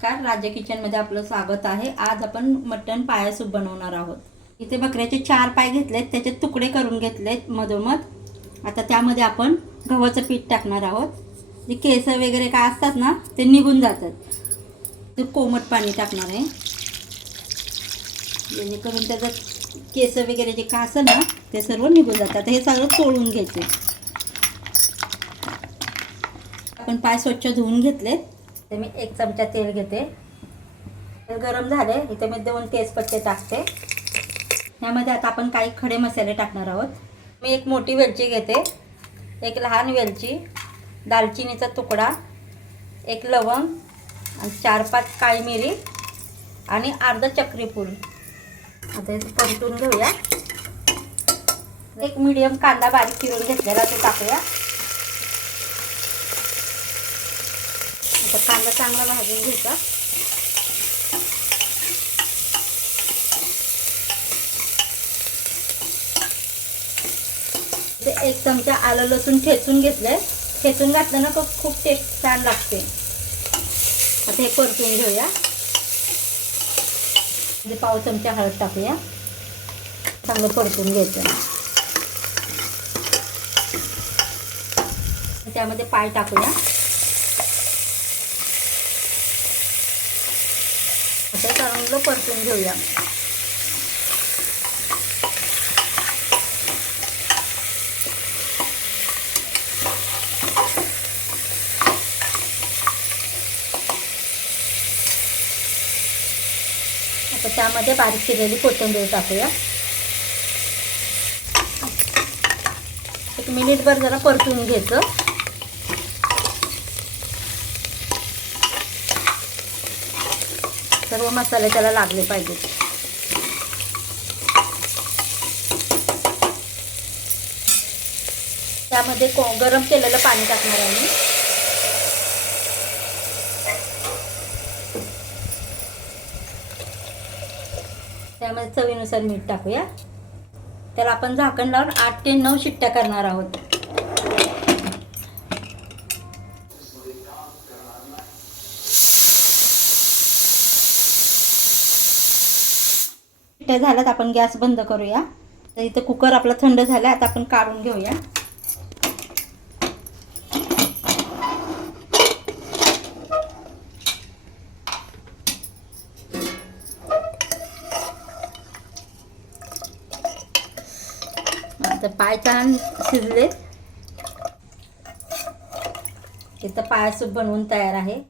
नमस्कार. राज्य किचनमध्ये आपलं स्वागत आहे. आज आपण मटण पाया सूप बनवणार आहोत. इथे बकऱ्याचे चार पाय घेतलेत. त्याचे तुकडे करून घेतलेत मधोमध. आता त्यामध्ये आपण गव्हाचं पीठ टाकणार आहोत. जे केस वगैरे काय असतात ना ते निघून जातात. ते कोमट पाणी टाकणार आहे. जेणेकरून त्याचं केस वगैरे जे का असं ना ते सर्व निघून जातात. हे सगळं चोळून घ्यायचे. आपण पाय स्वच्छ धुवून घेतलेत. इथे मी एक चमचा तेल घेते. तेल गरम झाले इथे मी दोन तेजपत्ते टाकते. यामध्ये आता आपण काही खडे मसाले टाकणार आहोत. मी एक मोठी वेलची घेते एक लहान वेलची दालचिनीचा तुकडा एक लवंग आणि चार पाच काळी मिरी आणि अर्धा चक्रीफूल. आता परतून घेऊया. एक मीडियम कांदा बारीक चिरून घेतलेला तो टाकूया. आता कांदा चांगला भाजून घ्यायचा. एक चमचा आलं लसूण ठेचून घेतलंय. ठेचून घातलं ना खूप खूप टेस्ट छान लागते. आता हे परतून घेऊया. म्हणजे पाव चमचा हळद टाकूया. चांगलं परतून घ्यायचं. त्यामध्ये पाय टाकूया. आता चांगलं परतून घेऊया. आता त्यामध्ये बारीक केलेली कोथिंबीर टाकूया. एक मिनिटभर जरा परतून घ्यायचं. सर्व मसाले त्याला लागले पाहिजेत त्यामध्ये को गरम केलेलं पाणी टाकणार आहे मी. त्यामध्ये चवीनुसार मीठ टाकूया. त्याला आपण झाकण लावून आठ ते नऊ शिट्ट्या करणार आहोत. शिट्ट्या झाल्यात आपण गॅस बंद करूया. तर इथं कुकर आपला थंड झाला आता आपण काढून घेऊया. आता पाय छान शिजले इथं पायसूप बनवून तयार आहे.